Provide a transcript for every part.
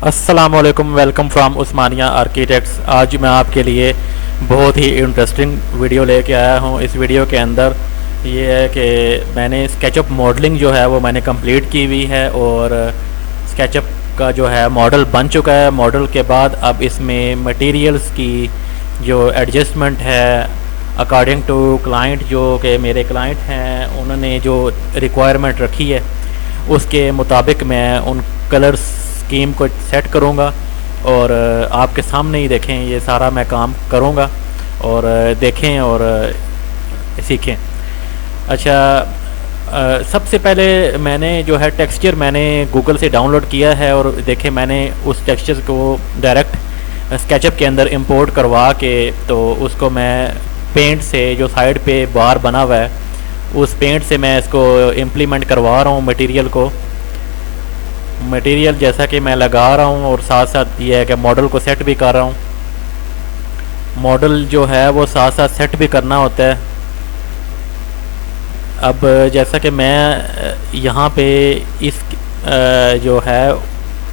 अस्सलामुअलैकुम, welcome from Osmania architects. आज मैं आपके लिए बहुत ही इंटरेस्टिंग वीडियो लेके आया हूँ। इस वीडियो के अंदर ये है कि मैंने स्केचअप मॉडलिंग जो है वो मैंने कंप्लीट की हुई है और स्केचअप का जो है मॉडल बन चुका है। मॉडल के बाद अब इसमें मटेरियल्स की जो एडजस्टमेंट है अकॉर्डिंग टू क्लाइंट, जो कि मेरे क्लाइंट हैं, उन्होंने जो रिक्वायरमेंट रखी है उसके मुताबिक मैं उन कलर स्कीम को सेट करूँगा और आपके सामने ही देखें ये सारा मैं काम करूँगा और देखें और सीखें। अच्छा, सबसे पहले मैंने जो है टेक्सचर मैंने गूगल से डाउनलोड किया है और देखें मैंने उस टेक्सचर को डायरेक्ट स्केचअप के अंदर इंपोर्ट करवा के तो उसको मैं पेंट से जो साइड पे बार बना हुआ है उस पेंट से मैं इसको इम्प्लीमेंट करवा रहा हूँ मटेरियल जैसा कि मैं लगा रहा हूँ और साथ साथ ये है कि मॉडल को सेट भी कर रहा हूँ। मॉडल जो है वो साथ साथ सेट भी करना होता है। अब जैसा कि मैं यहाँ पे इस जो है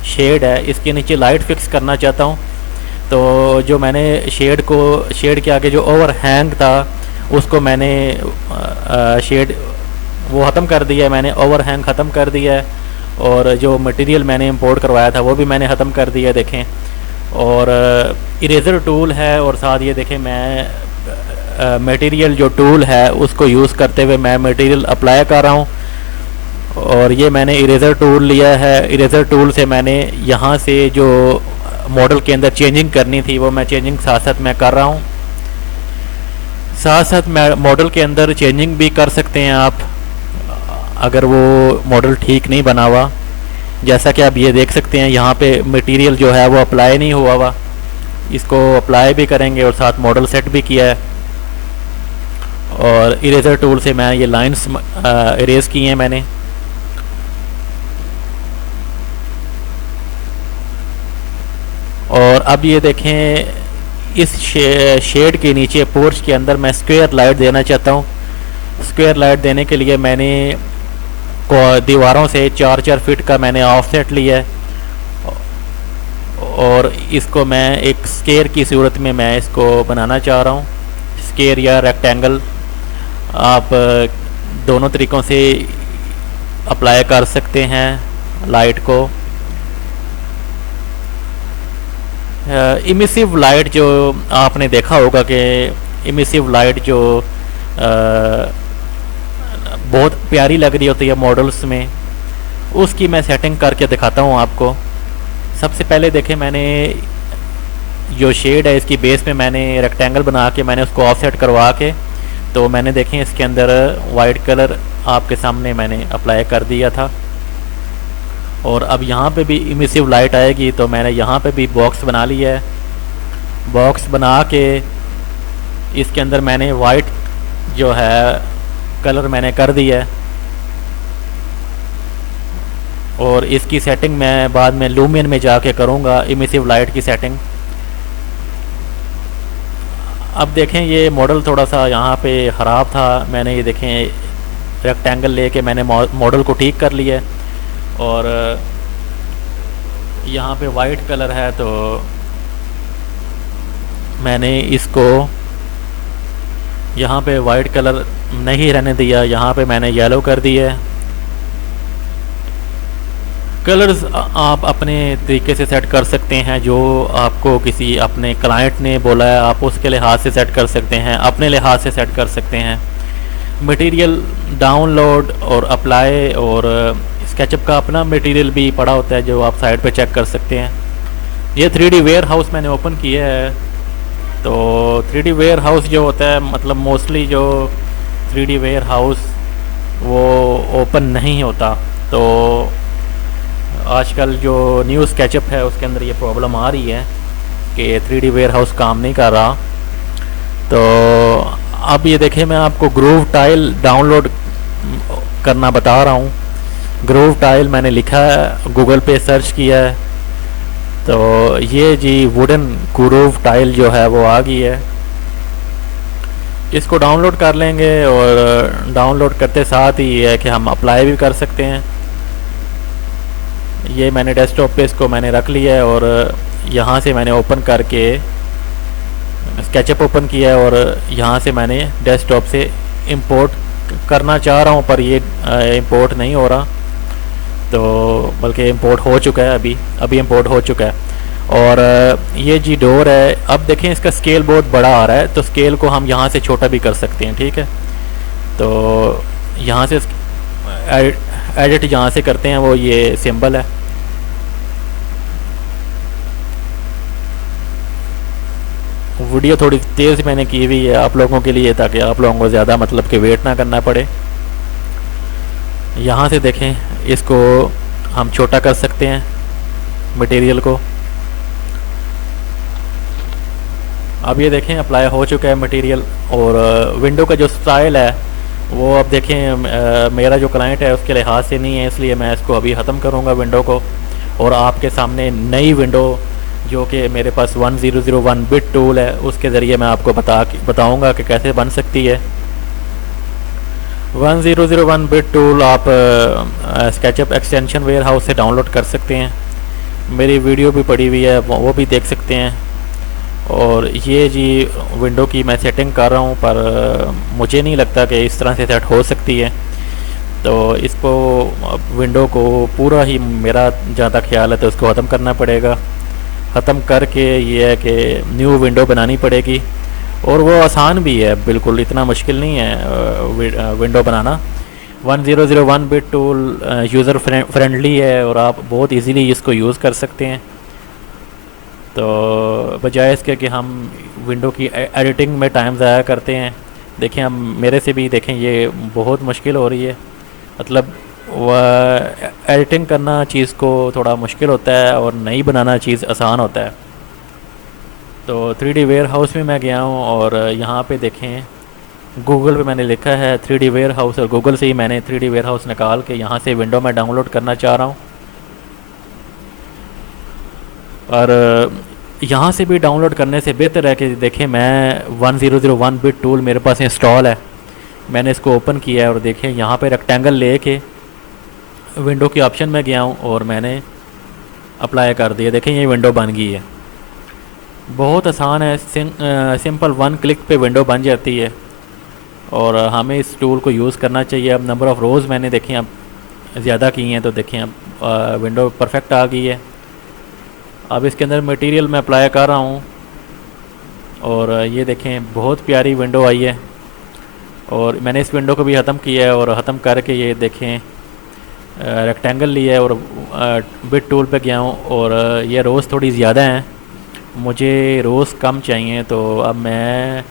शेड है इसके नीचे लाइट फिक्स करना चाहता हूँ, तो जो मैंने शेड के आगे जो ओवरहैंग था उसको मैंने शेड वो ख़त्म कर दिया है, मैंने ओवरहैंग ख़त्म कर दिया है और जो मटेरियल मैंने इंपोर्ट करवाया था वो भी मैंने ख़त्म कर दिया देखें। और इरेज़र टूल है और साथ ये देखें मैं मटेरियल जो टूल है उसको यूज़ करते हुए मैं मटेरियल अप्लाई कर रहा हूँ। और ये मैंने इरेज़र टूल लिया है। इरेज़र टूल से मैंने यहाँ से जो मॉडल के अंदर चेंजिंग करनी थी वो मैं चेंजिंग साथ साथ मैं कर रहा हूँ। साथ साथ मैं मॉडल के अंदर चेंजिंग भी कर सकते हैं आप अगर वो मॉडल ठीक नहीं बना हुआ। जैसा कि आप ये देख सकते हैं यहाँ पे मटेरियल जो है वो अप्लाई नहीं हुआ हुआ, इसको अप्लाई भी करेंगे और साथ मॉडल सेट भी किया है। और इरेज़र टूल से मैं ये लाइंस इरेज़ की हैं मैंने। और अब ये देखें इस शेड के नीचे पोर्च के अंदर मैं स्क्वायर लाइट देना चाहता हूँ। स्क्वायर लाइट देने के लिए मैंने दीवारों से 4-4 फीट का मैंने ऑफसेट लिया है और इसको मैं एक स्क्वायर की सूरत में मैं इसको बनाना चाह रहा हूँ। स्क्वायर या रेक्टेंगल आप दोनों तरीक़ों से अप्लाई कर सकते हैं लाइट को। इमिसिव लाइट जो आपने देखा होगा कि इमिसिव लाइट जो बहुत प्यारी लग रही होती है मॉडल्स में, उसकी मैं सेटिंग करके दिखाता हूँ आपको। सबसे पहले देखें मैंने जो शेड है इसकी बेस में मैंने रेक्टेंगल बना के मैंने उसको ऑफसेट करवा के तो मैंने देखें इसके अंदर वाइट कलर आपके सामने मैंने अप्लाई कर दिया था। और अब यहाँ पे भी इमिसिव लाइट आएगी तो मैंने यहाँ पे भी बॉक्स बना लिया है। बॉक्स बना के इसके अंदर मैंने वाइट जो है कलर मैंने कर दिया है और इसकी सेटिंग मैं बाद में लूमियन में जाके करूँगा इमिसिव लाइट की सेटिंग। अब देखें ये मॉडल थोड़ा सा यहाँ पे ख़राब था, मैंने ये देखें रेक्टेंगल लेके मैंने मॉडल को ठीक कर लिया और यहाँ पे वाइट कलर है तो मैंने इसको यहाँ पे वाइट कलर नहीं रहने दिया, यहाँ पे मैंने येलो कर दिया है। कलर्स आप अपने तरीके से सेट कर सकते हैं, जो आपको किसी अपने क्लाइंट ने बोला है आप उसके लिहाज से सेट कर सकते हैं, अपने लिहाज से सेट कर सकते हैं। मटेरियल डाउनलोड और अप्लाई और स्केचअप का अपना मटेरियल भी पड़ा होता है जो आप साइट पे चेक कर सकते हैं। ये 3D वेयर हाउस मैंने ओपन किया है। तो 3D वेयर हाउस जो होता है मतलब मोस्टली जो 3D वेयर हाउस वो ओपन नहीं होता, तो आजकल जो न्यू स्केचअप है उसके अंदर ये प्रॉब्लम आ रही है कि 3D वेयर हाउस काम नहीं कर रहा। तो अब ये देखें मैं आपको ग्रूव टाइल डाउनलोड करना बता रहा हूँ। ग्रूव टाइल मैंने लिखा है, गूगल पे सर्च किया है तो ये जी वुडन ग्रूव टाइल जो है वो आ गई है। इसको डाउनलोड कर लेंगे और डाउनलोड करते साथ ही है कि हम अप्लाई भी कर सकते हैं। ये मैंने डेस्कटॉप पे इसको मैंने रख लिया है और यहाँ से मैंने ओपन करके स्केचअप ओपन किया है और यहाँ से मैंने डेस्कटॉप से इंपोर्ट करना चाह रहा हूँ, पर ये इंपोर्ट नहीं हो रहा। तो बल्कि इंपोर्ट हो चुका है, अभी इंपोर्ट हो चुका है। और ये जी डोर है। अब देखें इसका स्केल बहुत बड़ा आ रहा है, तो स्केल को हम यहाँ से छोटा भी कर सकते हैं, ठीक है। तो यहाँ से एडिट यहाँ से करते हैं, वो ये सिंबल है। वीडियो थोड़ी तेज़ मैंने की हुई है आप लोगों के लिए, ताकि आप लोगों को ज़्यादा मतलब कि वेट ना करना पड़े। यहाँ से देखें, इसको हम छोटा कर सकते हैं मटेरियल को। अब ये देखें अप्लाई हो चुका है मटेरियल। और विंडो का जो स्टाइल है वो अब देखें मेरा जो क्लाइंट है उसके लिहाज से नहीं है, इसलिए मैं इसको अभी ख़त्म करूँगा विंडो को, और आपके सामने नई विंडो जो कि मेरे पास 1001 बिट टूल है उसके ज़रिए मैं आपको बताऊँगा कि कैसे बन सकती है। 1001 बिट टूल आप स्केचअप एक्सटेंशन वेयरहाउस से डाउनलोड कर सकते हैं। मेरी वीडियो भी पड़ी हुई है, वो भी देख सकते हैं। और ये जी विंडो की मैं सेटिंग कर रहा हूँ, पर मुझे नहीं लगता कि इस तरह से सेट हो सकती है। तो इसको विंडो को पूरा ही, मेरा जहाँ तक ख्याल है तो इसको ख़त्म करना पड़ेगा। ख़त्म करके ये है कि न्यू विंडो बनानी पड़ेगी, और वो आसान भी है, बिल्कुल इतना मुश्किल नहीं है विंडो बनाना। 1001 बिट टूल यूज़र फ्रेंडली है और आप बहुत इजीली इसको यूज़ कर सकते हैं। तो बजाय इसके कि हम विंडो की एडिटिंग में टाइम ज़ाया करते हैं, देखें हम मेरे से भी देखें ये बहुत मुश्किल हो रही है। मतलब वह एडिटिंग करना चीज़ को थोड़ा मुश्किल होता है और नई बनाना चीज़ आसान होता है। तो 3D वेयरहाउस में मैं गया हूँ और यहाँ पे देखें गूगल पे मैंने लिखा है 3D वेयरहाउस, और गूगल से ही मैंने 3D वेयरहाउस निकाल के यहाँ से विंडो में डाउनलोड करना चाह रहा हूँ। और यहाँ से भी डाउनलोड करने से बेहतर है कि देखें मैं 1001 बिट टूल मेरे पास इंस्टॉल है, मैंने इसको ओपन किया है और देखें यहाँ पे रेक्टेंगल लेके विंडो के ऑप्शन में गया हूँ और मैंने अप्लाई कर दिया। देखें ये विंडो बन गई है, बहुत आसान है। सिंपल 1 क्लिक पे विंडो बन जाती है और हमें इस टूल को यूज़ करना चाहिए। अब नंबर ऑफ़ रोज़ मैंने देखें अब ज़्यादा की हैं, तो देखें अब विंडो परफेक्ट आ गई है। अब इसके अंदर मटेरियल मैं अप्लाई कर रहा हूँ और ये देखें बहुत प्यारी विंडो आई है। और मैंने इस विंडो को भी ख़त्म किया है और ख़त्म करके ये देखें रेक्टेंगल लिया है और बिट टूल पे गया हूँ। और ये रोज़ थोड़ी ज़्यादा हैं, मुझे रोज़ कम चाहिए, तो अब मैं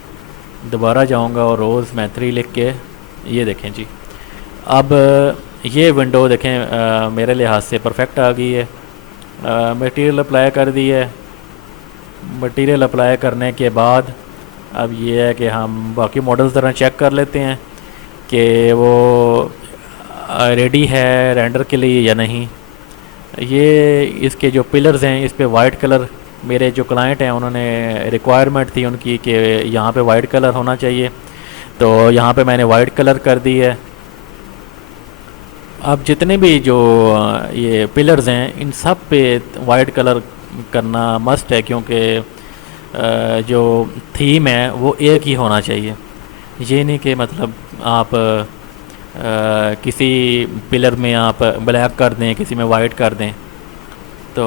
दोबारा जाऊँगा और रोज़ मैं 3 लिख के ये देखें जी। अब ये विंडो देखें मेरे लिहाज से परफेक्ट आ गई है। मटेरियल अप्लाई कर दी है। मटेरियल अप्लाई करने के बाद अब ये है कि हम बाकी मॉडल्स ज़रा चेक कर लेते हैं कि वो रेडी है रेंडर के लिए या नहीं। ये इसके जो पिलर्स हैं इस पे वाइट कलर, मेरे जो क्लाइंट हैं उन्होंने रिक्वायरमेंट थी उनकी कि यहाँ पे वाइट कलर होना चाहिए, तो यहाँ पे मैंने वाइट कलर कर दी है। अब जितने भी जो ये पिलर्स हैं इन सब पे वाइट कलर करना मस्ट है, क्योंकि जो थीम है वो एक ही होना चाहिए। ये नहीं कि मतलब आप किसी पिलर में आप ब्लैक कर दें, किसी में वाइट कर दें। तो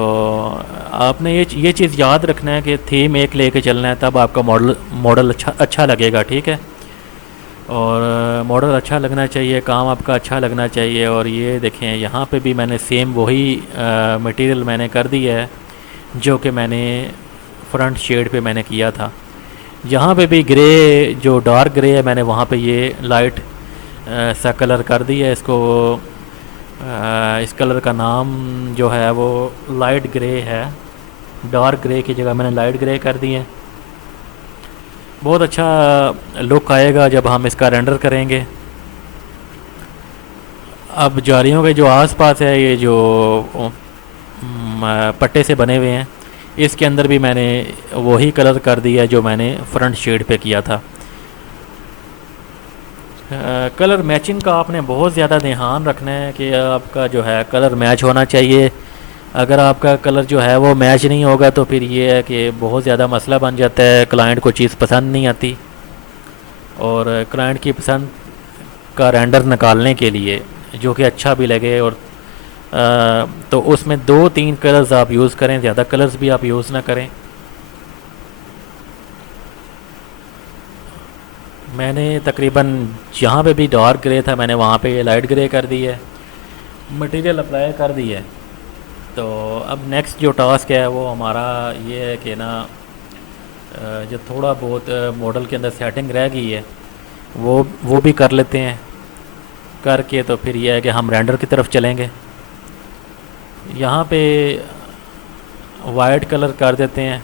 आपने ये चीज़ याद रखना है कि थीम एक लेके चलना है, तब आपका मॉडल अच्छा लगेगा, ठीक है। और मॉडल अच्छा लगना चाहिए, काम आपका अच्छा लगना चाहिए। और ये देखें यहाँ पे भी मैंने सेम वही मटेरियल मैंने कर दिया है जो कि मैंने फ्रंट शेड पे मैंने किया था। यहाँ पे भी ग्रे, जो डार्क ग्रे है, मैंने वहाँ पे ये लाइट सा कलर कर दिया है इसको। इस कलर का नाम जो है वो लाइट ग्रे है, डार्क ग्रे की जगह मैंने लाइट ग्रे कर दी है। बहुत अच्छा लुक आएगा जब हम इसका रेंडर करेंगे। अब जालियों के जो आसपास है ये जो पट्टे से बने हुए हैं, इसके अंदर भी मैंने वही कलर कर दिया जो मैंने फ्रंट शेड पे किया था। कलर मैचिंग का आपने बहुत ज़्यादा ध्यान रखना है कि आपका जो है कलर मैच होना चाहिए। अगर आपका कलर जो है वो मैच नहीं होगा तो फिर ये है कि बहुत ज़्यादा मसला बन जाता है, क्लाइंट को चीज़ पसंद नहीं आती। और क्लाइंट की पसंद का रेंडर निकालने के लिए जो कि अच्छा भी लगे और तो उसमें 2-3 कलर्स आप यूज़ करें, ज़्यादा कलर्स भी आप यूज़ ना करें। मैंने तकरीबन जहाँ पे भी डार्क ग्रे था मैंने वहाँ पे लाइट ग्रे कर दी है, मटेरियल अप्लाई कर दी है। तो अब नेक्स्ट जो टास्क है वो हमारा ये है कि ना जो थोड़ा बहुत मॉडल के अंदर सेटिंग रह गई है वो भी कर लेते हैं। करके तो फिर ये है कि हम रेंडर की तरफ चलेंगे। यहाँ पे वाइट कलर कर देते हैं।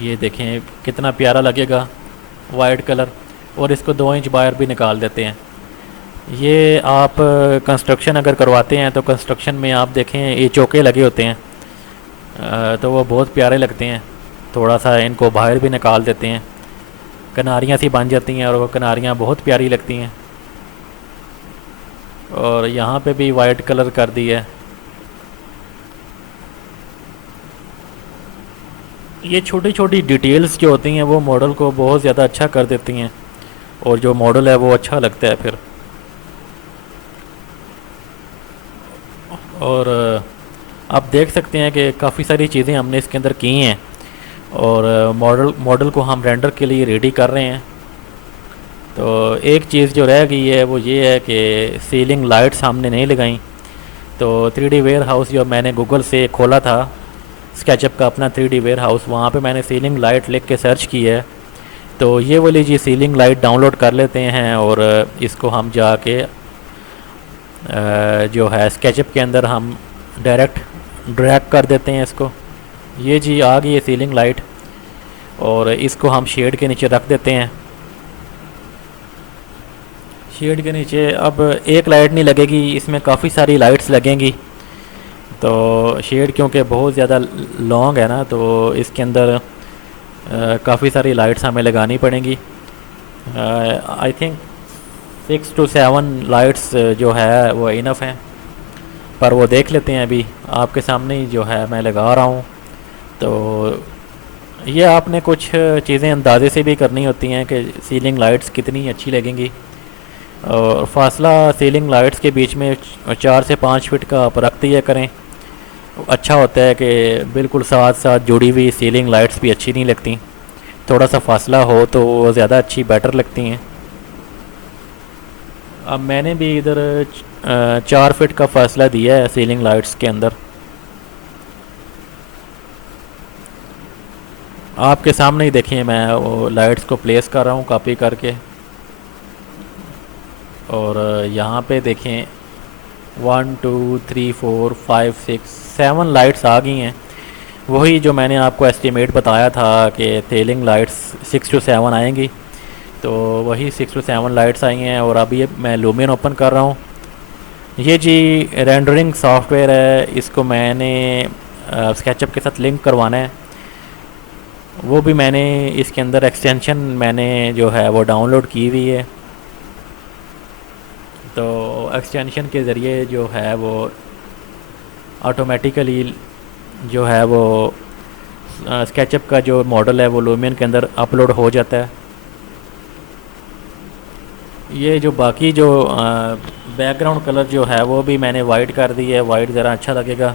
ये देखें कितना प्यारा लगेगा वाइट कलर। और इसको 2 इंच बाहर भी निकाल देते हैं। ये आप कंस्ट्रक्शन अगर करवाते हैं तो कंस्ट्रक्शन में आप देखें ये चौके लगे होते हैं, तो वो बहुत प्यारे लगते हैं। थोड़ा सा इनको बाहर भी निकाल देते हैं, किनारियाँ सी बन जाती हैं और वो किनारियाँ बहुत प्यारी लगती हैं। और यहाँ पे भी वाइट कलर कर दी है। ये छोटी छोटी डिटेल्स जो होती हैं वो मॉडल को बहुत ज़्यादा अच्छा कर देती हैं और जो मॉडल है वो अच्छा लगता है फिर। और आप देख सकते हैं कि काफ़ी सारी चीज़ें हमने इसके अंदर की हैं और मॉडल को हम रेंडर के लिए रेडी कर रहे हैं। तो एक चीज़ जो रह गई है वो ये है कि सीलिंग लाइट्स हमने नहीं लगाई। तो 3D वेयर हाउस जो मैंने गूगल से खोला था, स्केचअप का अपना 3D वेयर हाउस, वहाँ पे मैंने सीलिंग लाइट लिख के सर्च की है। तो ये वाली जी सीलिंग लाइट डाउनलोड कर लेते हैं और इसको हम जाके जो है स्केचअप के अंदर हम डायरेक्ट ड्रैग कर देते हैं इसको। ये जी आ गई है सीलिंग लाइट और इसको हम शेड के नीचे रख देते हैं। शेड के नीचे अब एक लाइट नहीं लगेगी, इसमें काफ़ी सारी लाइट्स लगेंगी। तो शेड क्योंकि बहुत ज़्यादा लॉन्ग है ना तो इसके अंदर काफ़ी सारी लाइट्स हमें लगानी पड़ेंगी। आई थिंक 6 to 7 लाइट्स जो है वो इनफ हैं, पर वो देख लेते हैं। अभी आपके सामने ही जो है मैं लगा रहा हूँ। तो ये आपने कुछ चीज़ें अंदाजे से भी करनी होती हैं कि सीलिंग लाइट्स कितनी अच्छी लगेंगी। और फासला सीलिंग लाइट्स के बीच में 4 से 5 फीट का आप रख दिया करें। अच्छा होता है कि बिल्कुल साथ साथ जुड़ी हुई सीलिंग लाइट्स भी अच्छी नहीं लगती, थोड़ा सा फासला हो तो वो ज़्यादा अच्छी बेटर लगती हैं। अब मैंने भी इधर 4 फीट का फासला दिया है सीलिंग लाइट्स के अंदर। आपके सामने ही देखिए मैं वो लाइट्स को प्लेस कर रहा हूँ कॉपी करके। और यहाँ पे देखें 1 2 3 4 5 6 7 लाइट्स आ गई हैं। वही जो मैंने आपको एस्टीमेट बताया था कि सीलिंग लाइट्स 6 to 7 आएंगी, तो वही 6 to 7 लाइट्स आई हैं। और अभी मैं लूमियन ओपन कर रहा हूँ। ये जी रेंडरिंग सॉफ्टवेयर है, इसको मैंने स्केचअप के साथ लिंक करवाना है। वो भी मैंने इसके अंदर एक्सटेंशन मैंने जो है वो डाउनलोड की हुई है। तो एक्सटेंशन के ज़रिए जो है वो ऑटोमेटिकली जो है वो स्केचअप का जो मॉडल है वो लूमियन के अंदर अपलोड हो जाता है। ये जो बाकी जो बैकग्राउंड कलर जो है वो भी मैंने वाइट कर दी है। वाइट ज़रा अच्छा लगेगा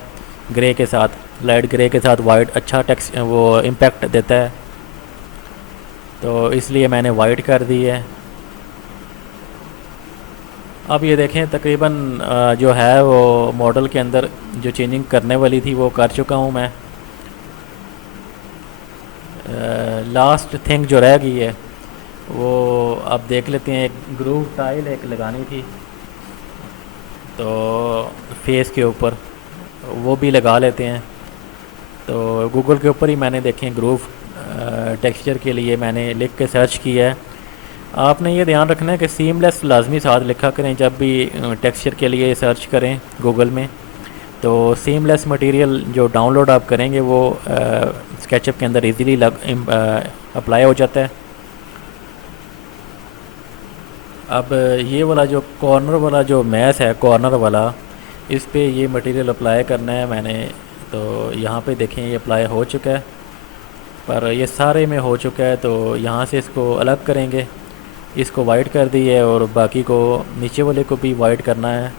ग्रे के साथ, लाइट ग्रे के साथ वाइट अच्छा टेक्स वो इम्पैक्ट देता है, तो इसलिए मैंने वाइट कर दी है। अब ये देखें तकरीबन जो है वो मॉडल के अंदर जो चेंजिंग करने वाली थी वो कर चुका हूँ मैं। लास्ट थिंग जो रह गई है वो अब देख लेते हैं। एक ग्रूव टाइल एक लगानी थी तो फेस के ऊपर, वो भी लगा लेते हैं। तो गूगल के ऊपर ही मैंने देखें ग्रूव टेक्सचर के लिए मैंने लिख के सर्च किया है। आपने ये ध्यान रखना है कि सीमलेस लाजमी साथ लिखा करें जब भी टेक्सचर के लिए सर्च करें गूगल में। तो सीमलेस मटेरियल जो डाउनलोड आप करेंगे वो स्केचअप के अंदर इजीली अप्लाई हो जाता है। अब ये वाला जो कॉर्नर वाला जो मैश है, कॉर्नर वाला, इस पे ये मटेरियल अप्लाई करना है मैंने। तो यहाँ पे देखें ये अप्लाई हो चुका है, पर ये सारे में हो चुका है। तो यहाँ से इसको अलग करेंगे, इसको वाइट कर दी है और बाकी को नीचे वाले को भी वाइट करना है।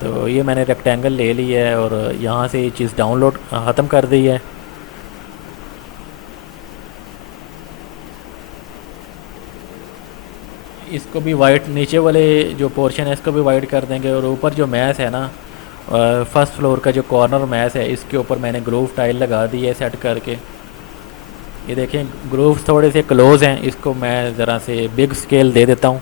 तो ये मैंने रेक्टेंगल ले लिया है और यहाँ से ये चीज़ डाउनलोड ख़त्म कर दी है। इसको भी वाइट, नीचे वाले जो पोर्शन है इसको भी वाइट कर देंगे। और ऊपर जो मैस है ना, फर्स्ट फ्लोर का जो कॉर्नर मैस है, इसके ऊपर मैंने ग्रूव टाइल लगा दी है सेट करके। ये देखें ग्रूव थोड़े से क्लोज हैं, इसको मैं ज़रा से बिग स्केल दे देता हूँ।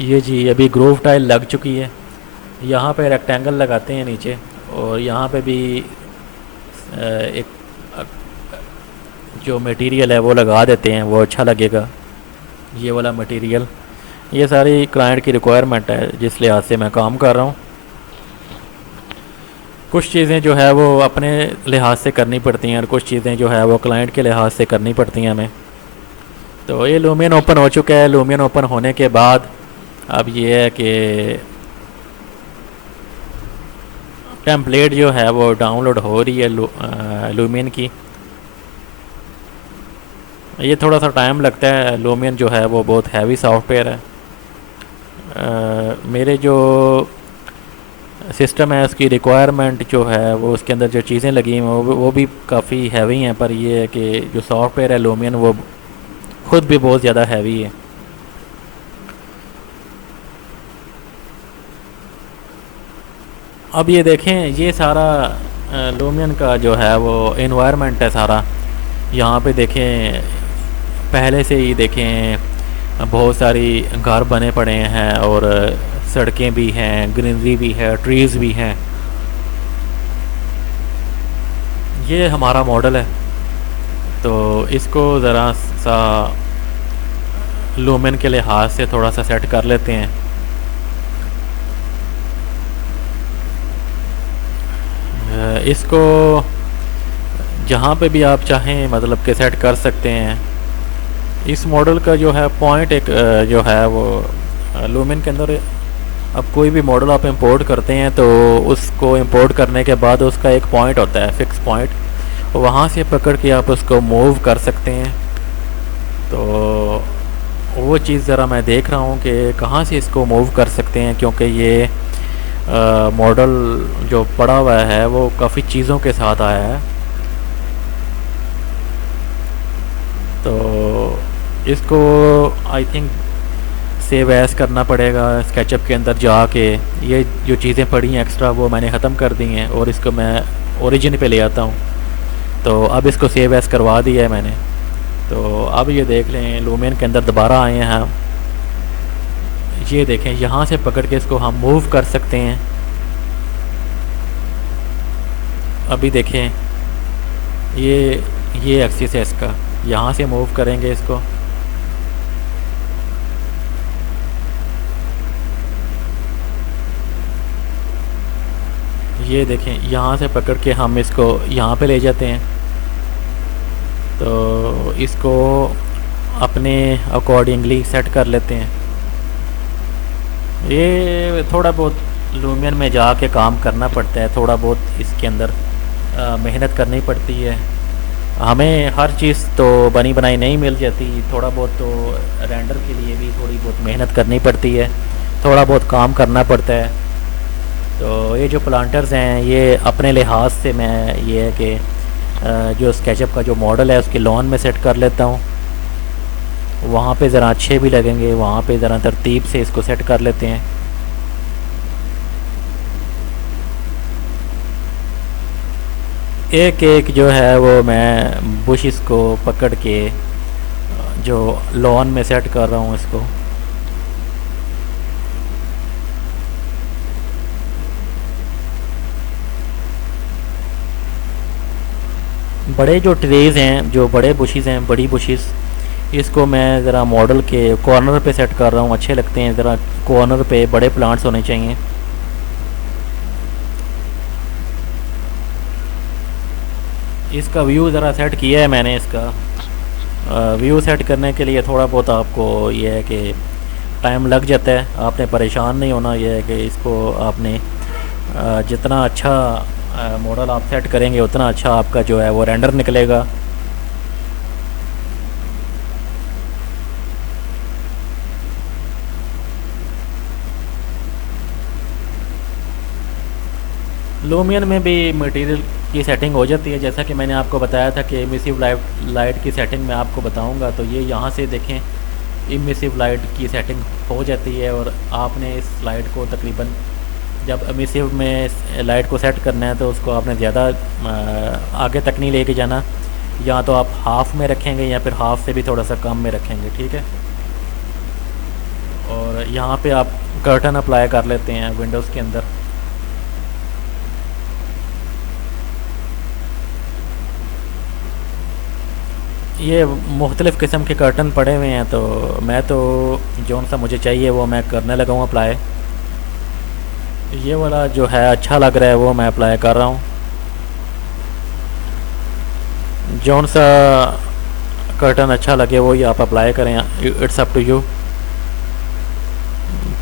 ये जी अभी ग्रूव टाइल लग चुकी है। यहाँ पे रेक्टेंगल लगाते हैं नीचे, और यहाँ पे भी एक जो मटेरियल है वो लगा देते हैं, वो अच्छा लगेगा ये वाला मटेरियल। ये सारी क्लाइंट की रिक्वायरमेंट है जिस लिहाज से मैं काम कर रहा हूँ। कुछ चीज़ें जो है वो अपने लिहाज से करनी पड़ती हैं और कुछ चीज़ें जो है वो क्लाइंट के लिहाज से करनी पड़ती हैं हमें। तो ये लूमियन ओपन हो चुका है। लूमियन ओपन होने के बाद अब ये है कि टेम्पलेट जो है वो डाउनलोड हो रही है लूमियन की। ये थोड़ा सा टाइम लगता है। लूमियन जो है वो बहुत हैवी सॉफ्टवेयर है। मेरे जो सिस्टम है उसकी रिक्वायरमेंट जो है वो उसके अंदर जो चीज़ें लगी हैं वो भी काफ़ी हैवी हैं, पर ये है कि जो सॉफ्टवेयर है लूमियन वो खुद भी बहुत ज़्यादा हैवी है। अब ये देखें ये सारा लूमियन का जो है वो इन्वायरमेंट है सारा। यहाँ पे देखें पहले से ही देखें बहुत सारी घर बने पड़े हैं और सड़कें भी हैं, ग्रीनरी भी है, ट्रीज़ भी हैं। ये हमारा मॉडल है। तो इसको ज़रा सा लूमियन के लिहाज से थोड़ा सा सेट कर लेते हैं। इसको जहाँ पे भी आप चाहें मतलब कि सेट कर सकते हैं। इस मॉडल का जो है पॉइंट एक जो है वो लूमियन के अंदर, अब कोई भी मॉडल आप इंपोर्ट करते हैं तो उसको इंपोर्ट करने के बाद उसका एक पॉइंट होता है, फिक्स पॉइंट, वहाँ से पकड़ के आप उसको मूव कर सकते हैं। तो वो चीज़ ज़रा मैं देख रहा हूँ कि कहाँ से इसको मूव कर सकते हैं, क्योंकि ये मॉडल जो पड़ा हुआ है वो काफ़ी चीज़ों के साथ आया है। तो इसको आई थिंक सेव एज करना पड़ेगा स्केचअप के अंदर जाके। ये जो चीज़ें पड़ी हैं एक्स्ट्रा वो मैंने ख़त्म कर दी हैं और इसको मैं ओरिजिन पे ले आता हूँ। तो अब इसको सेव एज करवा दिया है मैंने। तो अब ये देख लें लूमियन के अंदर दोबारा आए हैं हम। ये देखें यहाँ से पकड़ के इसको हम मूव कर सकते हैं। अभी देखें ये एक्सिस है इसका, यहाँ से मूव करेंगे इसको। ये देखें यहाँ से पकड़ के हम इसको यहाँ पे ले जाते हैं। तो इसको अपने अकॉर्डिंगली सेट कर लेते हैं। ये थोड़ा बहुत लूमियन में जाके काम करना पड़ता है, थोड़ा बहुत इसके अंदर मेहनत करनी पड़ती है। हमें हर चीज़ तो बनी बनाई नहीं मिल जाती, थोड़ा बहुत तो रेंडर के लिए भी थोड़ी बहुत मेहनत करनी पड़ती है, थोड़ा बहुत काम करना पड़ता है। तो ये जो प्लांटर्स हैं ये अपने लिहाज से मैं ये है कि जो स्केचअप का जो मॉडल है उसके लॉन में सेट कर लेता हूँ। वहाँ पे ज़रा अच्छे भी लगेंगे, वहाँ पे ज़रा तरतीब से इसको सेट कर लेते हैं। एक एक जो है वो मैं बुशिस को पकड़ के जो लॉन में सेट कर रहा हूँ इसको। बड़े जो ट्रेज़ हैं, जो बड़े बुशिस हैं, बड़ी बुशिस, इसको मैं ज़रा मॉडल के कॉर्नर पे सेट कर रहा हूँ। अच्छे लगते हैं, ज़रा कॉर्नर पे बड़े प्लांट्स होने चाहिए। इसका व्यू ज़रा सेट किया है मैंने। इसका व्यू सेट करने के लिए थोड़ा बहुत आपको ये है कि टाइम लग जाता है, आपने परेशान नहीं होना। ये है कि इसको आपने जितना अच्छा मॉडल आप सेट करेंगे उतना अच्छा आपका जो है वो रेंडर निकलेगा। लूमियन में भी मटेरियल की सेटिंग हो जाती है, जैसा कि मैंने आपको बताया था कि इमिसिव लाइट की सेटिंग मैं आपको बताऊंगा। तो ये यहाँ से देखें, इमिसिव लाइट की सेटिंग हो जाती है और आपने इस लाइट को तकरीबन जब इमिसिव में लाइट को सेट करना है तो उसको आपने ज़्यादा आगे तक नहीं लेके जाना, या तो आप हाफ़ में रखेंगे या फिर हाफ़ से भी थोड़ा सा कम में रखेंगे, ठीक है। और यहाँ पे आप कर्टन अप्लाई कर लेते हैं विंडोज़ के अंदर। ये मुख्तलिफ़ किस्म के कर्टन पड़े हुए हैं, तो मैं तो जौन सा मुझे चाहिए वो मैं करने लगा हूँ अप्लाई। ये वाला जो है अच्छा लग रहा है वो मैं अप्लाई कर रहा हूँ। जौन सा कर्टन अच्छा लगे वो ही आप अप्लाई करें, इट्स अप टू यू।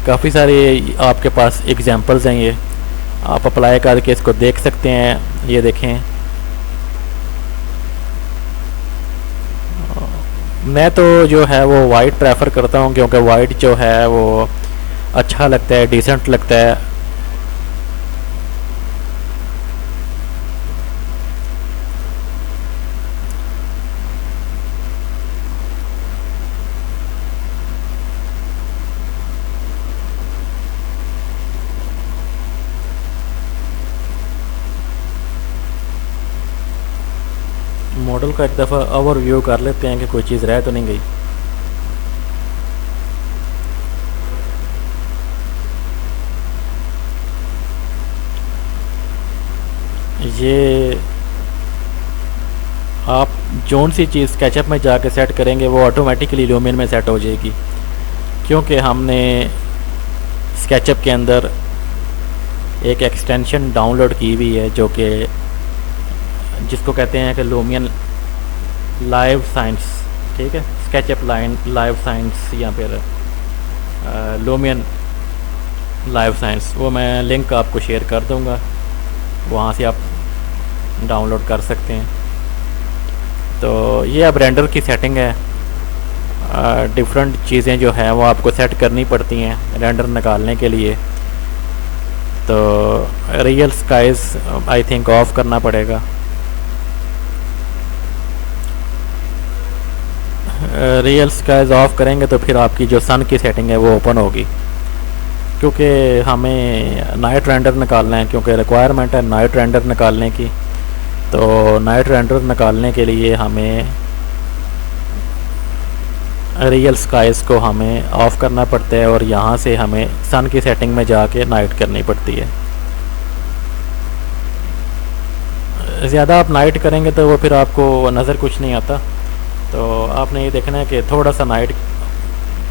काफ़ी सारे आपके पास एग्जांपल्स हैं, ये आप अप्लाई करके इसको देख सकते हैं। ये देखें, मैं तो जो है वो वाइट प्रेफर करता हूँ क्योंकि वाइट जो है वो अच्छा लगता है, डिसेंट लगता है। मॉडल का एक दफ़ा ओवरव्यू कर लेते हैं कि कोई चीज़ रह तो नहीं गई। ये आप जौन सी चीज़ स्केचअप में जाके सेट करेंगे वो ऑटोमेटिकली लूमियन में सेट हो जाएगी, क्योंकि हमने स्केचअप के अंदर एक एक्सटेंशन डाउनलोड की हुई है जो कि जिसको कहते हैं कि लूमियन लाइव साइंस, ठीक है। स्केचअप लाइव साइंस या फिर लूमियन लाइव साइंस, वो मैं लिंक आपको शेयर कर दूंगा, वहाँ से आप डाउनलोड कर सकते हैं। तो ये अब रेंडर की सेटिंग है। डिफरेंट चीज़ें जो हैं वो आपको सेट करनी पड़ती हैं रेंडर निकालने के लिए। तो real skies I think of करना पड़ेगा। रियल स्काइज ऑफ करेंगे तो फिर आपकी जो सन की सेटिंग है वो ओपन होगी, क्योंकि हमें नाइट रेंडर निकालना है, क्योंकि रिक्वायरमेंट है नाइट रेंडर निकालने की। तो नाइट रेंडर निकालने के लिए हमें रियल स्काइज को हमें ऑफ़ करना पड़ता है और यहाँ से हमें सन की सेटिंग में जाके नाइट करनी पड़ती है। ज़्यादा आप नाइट करेंगे तो वो फिर आपको नज़र कुछ नहीं आता। तो आपने ये देखना है कि थोड़ा सा नाइट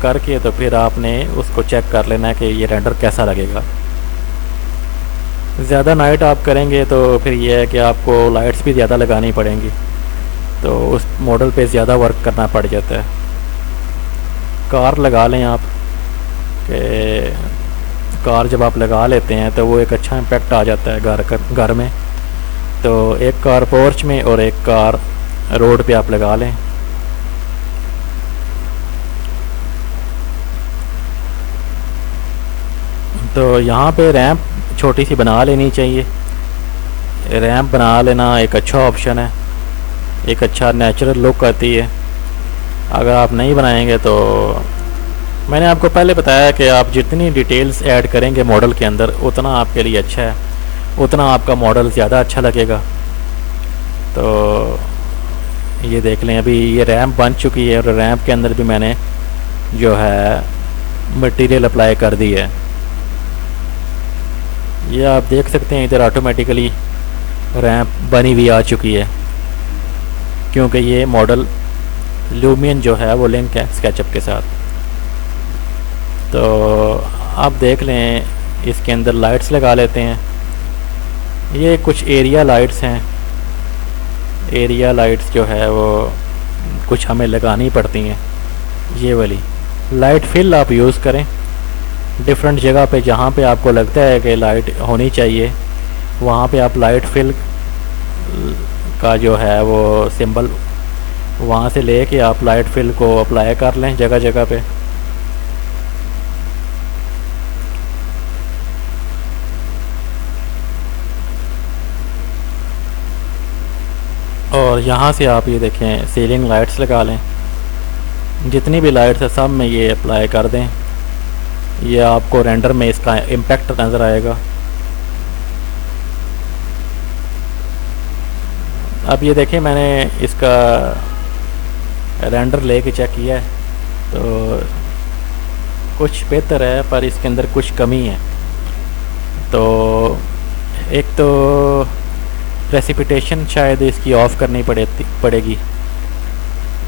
करके तो फिर आपने उसको चेक कर लेना है कि ये रेंडर कैसा लगेगा। ज़्यादा नाइट आप करेंगे तो फिर ये है कि आपको लाइट्स भी ज़्यादा लगानी पड़ेंगी, तो उस मॉडल पे ज़्यादा वर्क करना पड़ जाता है। कार लगा लें आप, कि कार जब आप लगा लेते हैं तो वो एक अच्छा इम्पेक्ट आ जाता है घर में। तो एक कार पोर्च में और एक कार रोड पे आप लगा लें। तो यहाँ पे रैंप छोटी सी बना लेनी चाहिए। रैंप बना लेना एक अच्छा ऑप्शन है, एक अच्छा नेचुरल लुक आती है। अगर आप नहीं बनाएंगे तो मैंने आपको पहले बताया कि आप जितनी डिटेल्स ऐड करेंगे मॉडल के अंदर उतना आपके लिए अच्छा है, उतना आपका मॉडल ज़्यादा अच्छा लगेगा। तो ये देख लें, अभी ये रैंप बन चुकी है और रैंप के अंदर भी मैंने जो है मटेरियल अप्लाई कर दी है। ये आप देख सकते हैं इधर ऑटोमेटिकली रैंप बनी हुई आ चुकी है, क्योंकि ये मॉडल लूमियन जो है वो लिंक है स्केचअप के साथ। तो आप देख लें, इसके अंदर लाइट्स लगा लेते हैं। ये कुछ एरिया लाइट्स हैं एरिया लाइट्स जो है वो कुछ हमें लगानी पड़ती हैं। ये वाली लाइट फिल आप यूज़ करें डिफरेंट जगह पे, जहाँ पे आपको लगता है कि लाइट होनी चाहिए वहाँ पे आप लाइट फिल का जो है वो सिंबल वहाँ से ले के आप लाइट फिल को अप्लाई कर लें जगह जगह पे। और यहाँ से आप ये देखें सीलिंग लाइट्स लगा लें, जितनी भी लाइट्स है सब में ये अप्लाई कर दें। ये आपको रेंडर में इसका इम्पेक्ट नज़र आएगा। अब ये देखें मैंने इसका रेंडर लेके चेक किया है तो कुछ बेहतर है, पर इसके अंदर कुछ कमी है। तो एक तो प्रेसिपिटेशन शायद इसकी ऑफ़ करनी पड़ेगी।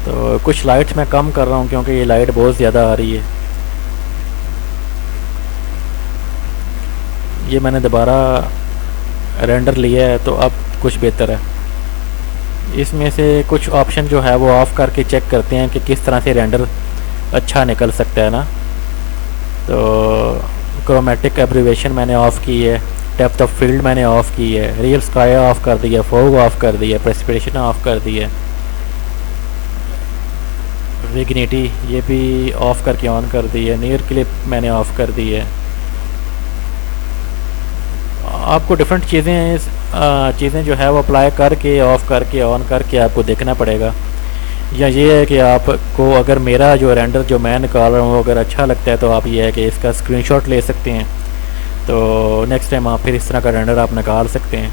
तो कुछ लाइट्स मैं कम कर रहा हूँ क्योंकि ये लाइट बहुत ज़्यादा आ रही है। ये मैंने दोबारा रेंडर लिया है तो अब कुछ बेहतर है। इसमें से कुछ ऑप्शन जो है वो ऑफ़ करके चेक करते हैं कि किस तरह से रेंडर अच्छा निकल सकता है ना। तो क्रोमेटिक एब्रीवेशन मैंने ऑफ़ की है, डेप्थ ऑफ फील्ड मैंने ऑफ़ की है, रियल स्काई ऑफ़ कर दी है, फॉग ऑफ़ कर दी है, प्रेसिपिटेशन ऑफ़ कर दी है, विग्निटी ये भी ऑफ़ करके ऑन कर दी है, नियर क्लिप मैंने ऑफ़ कर दी है। आपको डिफरेंट चीज़ें जो है वो अप्लाई करके ऑफ़ करके ऑन करके आपको देखना पड़ेगा। या ये है कि आपको अगर मेरा जो रेंडर जो मैं निकाल रहा हूँ अगर अच्छा लगता है तो आप ये है कि इसका स्क्रीनशॉट ले सकते हैं। तो नेक्स्ट टाइम आप फिर इस तरह का रेंडर आप निकाल सकते हैं।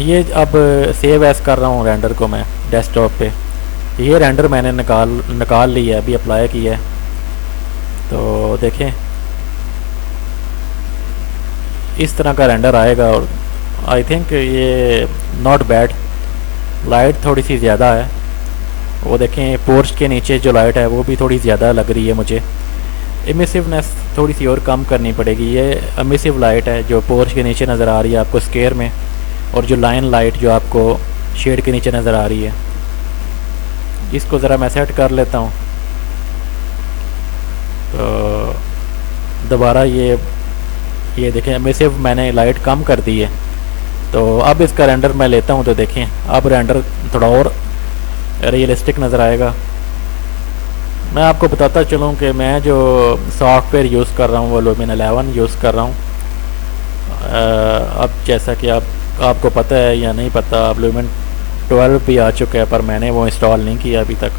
ये अब सेव एज़ कर रहा हूँ रेंडर को मैं डेस्कटॉप पे। ये रेंडर मैंने निकाल लिया है, अभी अप्लाई किया है। तो देखें इस तरह का रेंडर आएगा और आई थिंक ये नॉट बैड। लाइट थोड़ी सी ज़्यादा है, वो देखें पोर्च के नीचे जो लाइट है वो भी थोड़ी ज़्यादा लग रही है मुझे। इमिसिवनेस थोड़ी सी और कम करनी पड़ेगी। ये इमिसिव लाइट है जो पोर्च के नीचे नज़र आ रही है आपको स्केयर में, और जो लाइन लाइट जो आपको शेड के नीचे नज़र आ रही है। इसको ज़रा मैं सेट कर लेता हूँ। तो दोबारा ये देखें इमिसिव मैंने लाइट कम कर दी है। तो अब इसका रेंडर मैं लेता हूँ तो देखें अब रेंडर थोड़ा और रियलिस्टिक नज़र आएगा। मैं आपको बताता चलूँ कि मैं जो सॉफ्टवेयर यूज़ कर रहा हूँ वो लुमिन 11 यूज़ कर रहा हूँ। अब जैसा कि आपको पता है या नहीं पता, अब लुमिन 12 भी आ चुका है पर मैंने वो इंस्टॉल नहीं किया अभी तक।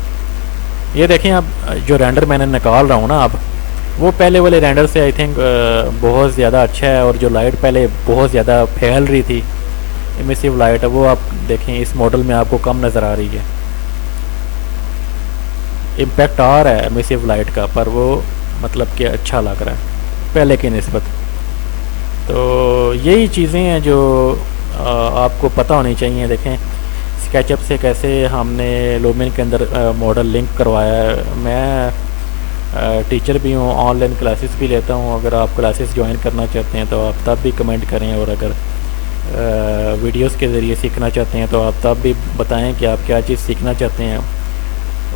ये देखें अब जो रेंडर मैंने निकाल रहा हूँ ना अब वो पहले वाले रेंडर से आई थिंक बहुत ज़्यादा अच्छा है। और जो लाइट पहले बहुत ज़्यादा फैल रही थी इमिसिव लाइट वो आप देखें इस मॉडल में आपको कम नज़र आ रही है। इम्पैक्ट आ रहा है इमिसिव लाइट का पर वो मतलब कि अच्छा लग रहा है पहले की निस्बत। तो यही चीज़ें हैं जो आपको पता होनी चाहिए। देखें स्केचअप से कैसे हमने लुमिन के अंदर मॉडल लिंक करवाया है। मैं टीचर भी हूँ, ऑनलाइन क्लासेस भी लेता हूँ। अगर आप क्लासेस ज्वाइन करना चाहते हैं तो आप तब भी कमेंट करें, और अगर वीडियोस के ज़रिए सीखना चाहते हैं तो आप तब भी बताएं कि आप क्या चीज़ सीखना चाहते हैं,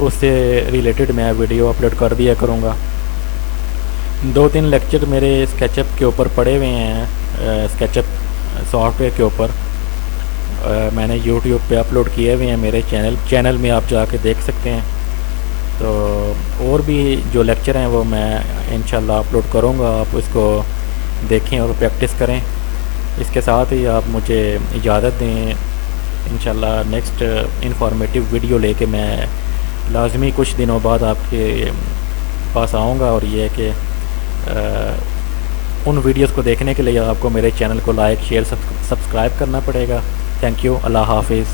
उससे रिलेटेड मैं वीडियो अपलोड कर दिया करूँगा। 2-3 लेक्चर मेरे स्केचअप के ऊपर पड़े हुए हैं, स्केचअप सॉफ्टवेयर के ऊपर मैंने यूट्यूब पे अपलोड किए हुए हैं। मेरे चैनल में आप जाके देख सकते हैं। तो और भी जो लेक्चर हैं वो मैं इंशाल्लाह अपलोड करूँगा, आप उसको देखें और प्रैक्टिस करें। इसके साथ ही आप मुझे इजाज़त दें। इंशाल्लाह नेक्स्ट इंफॉर्मेटिव वीडियो लेके मैं लाजमी कुछ दिनों बाद आपके पास आऊँगा। और ये है कि उन वीडियोस को देखने के लिए आपको मेरे चैनल को लाइक शेयर सब्सक्राइब करना पड़ेगा। Thank you. अल्लाह हाफिज़।